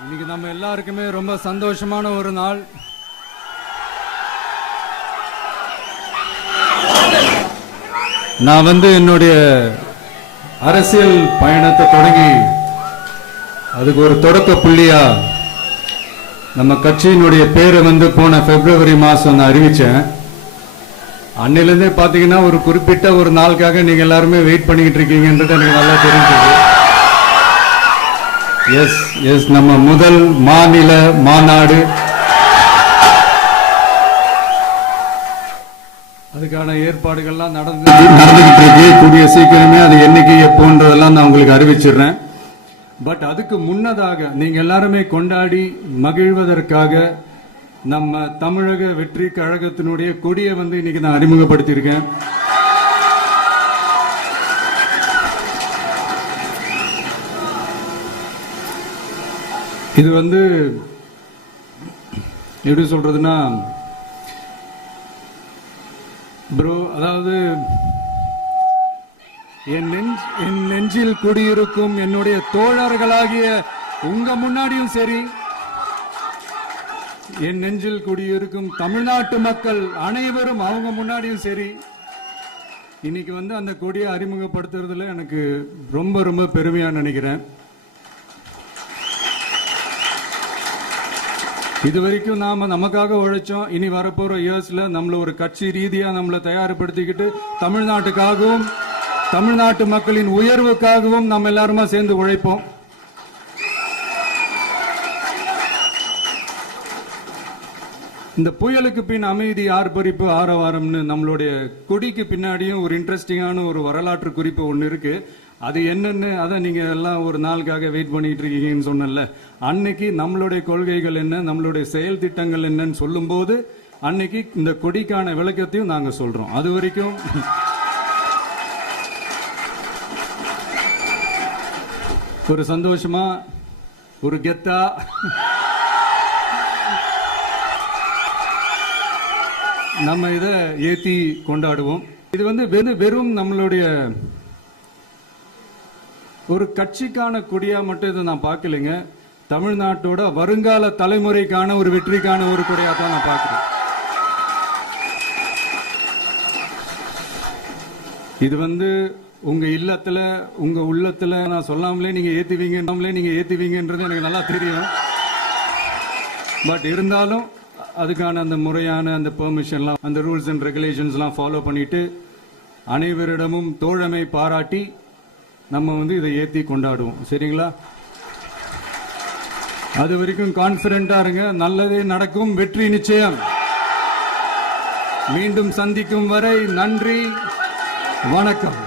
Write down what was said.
இன்னைக்கு நம்ம எல்லாருக்குமே ரொம்ப சந்தோஷமான ஒரு நாள். நான் என்னுடைய அரசியல் பயணத்தை தொடங்கி அதுக்கு ஒரு தொடக்க புள்ளியா நம்ம கட்சியினுடைய பேரை போன பிப்ரவரி மாசம் நான் அறிவிச்சேன். அன்னிலிருந்தே பாத்தீங்கன்னா ஒரு குறிப்பிட்ட ஒரு நாளுக்காக நீங்க எல்லாருமே வெயிட் பண்ணிக்கிட்டு இருக்கீங்கன்றது எனக்கு நல்லா தெரிஞ்சது. எஸ் எஸ் நம்ம முதல் மாநில மாநாடு, அதுக்கான ஏற்பாடுகள்லாம் நடந்துகிட்டு இருக்கு. கூடிய சீக்கிரமே அது என்னைக்கு எப்போன்றதெல்லாம் நான் உங்களுக்கு அறிவிச்சிடுறேன். பட் அதுக்கு முன்னதாக நீங்க எல்லாருமே கொண்டாடி மகிழ்வதற்காக நம்ம தமிழக வெற்றி கழகத்தினுடைய கொடியை இன்னைக்கு நான் அறிமுகப்படுத்தியிருக்கேன். இது எப்படி சொல்றதுன்னா ப்ரோ, அதாவது என் நெஞ்சில் குடியிருக்கும் என்னுடைய தோழர்களாகிய உங்க முன்னாடியும் சரி, என் நெஞ்சில் குடியிருக்கும் தமிழ்நாட்டு மக்கள் அனைவரும் அவங்க முன்னாடியும் சரி, இன்னைக்கு அந்த கொடியை அறிமுகப்படுத்துறதுல எனக்கு ரொம்ப ரொம்ப பெருமையா நினைக்கிறேன். இதுவரைக்கும் நாம நமக்காக உழைச்சோம். இனி வரப்போற இயர்ஸ்ல நம்மள ஒரு கட்சி ரீதியா நம்மளை தயார்படுத்திக்கிட்டு தமிழ்நாட்டுக்காகவும் தமிழ்நாட்டு மக்களின் உயர்வுக்காகவும் நம்ம எல்லாருமா சேர்ந்து உழைப்போம். இந்த புயலுக்கு பின் அமைதி ஆர்ப்பரிப்பு ஆரவாரம்னு நம்மளுடைய கொடிக்கு பின்னாடியும் ஒரு இன்ட்ரெஸ்டிங்கான ஒரு வரலாற்று குறிப்பு ஒன்று இருக்கு. அது என்னன்னு அதை நீங்க எல்லாம் ஒரு நாளுக்காக வெயிட் பண்ணிட்டு இருக்கீங்கன்னு சொன்னல, அன்னைக்கு நம்மளுடைய கொள்கைகள் என்ன, நம்மளுடைய செயல் திட்டங்கள் என்னன்னு சொல்லும் போது அன்னைக்கு இந்த கொடிக்கான விளக்கத்தையும் நாங்க சொல்றோம். அது வரைக்கும் ஒரு சந்தோஷமா ஒரு கெத்தா நம்ம இதை ஏத்தி கொண்டாடுவோம். இது வெறும் நம்மளுடைய ஒரு கட்சிக்கான கொடியா மட்டும் இதை நான் பார்க்கலைங்க. தமிழ்நாட்டோட வருங்கால தலைமுறைக்கான ஒரு வெற்றிக்கான ஒரு கொடியா தான் நான் பார்க்கிறேன். இது உங்க இல்லத்துல உங்க உள்ளத்துல நான் சொல்லாமலே நீங்க ஏத்துவீங்கன்றது எனக்கு நல்லா தெரியும். பட் இருந்தாலும் அதுக்கான அந்த முறையான அந்த பெர்மிஷன்லாம், அந்த ரூல்ஸ் அண்ட் ரெகுலேஷன்ஸ்லாம் ஃபாலோ பண்ணிட்டு அனைவரிடமும் தோழமை பாராட்டி நம்ம இதை ஏத்தி கொண்டாடுவோம். சரிங்களா? அது வரைக்கும் கான்பிடென்டா இருங்க. நல்லதே நடக்கும். வெற்றி நிச்சயம். மீண்டும் சந்திக்கும் வரை நன்றி, வணக்கம்.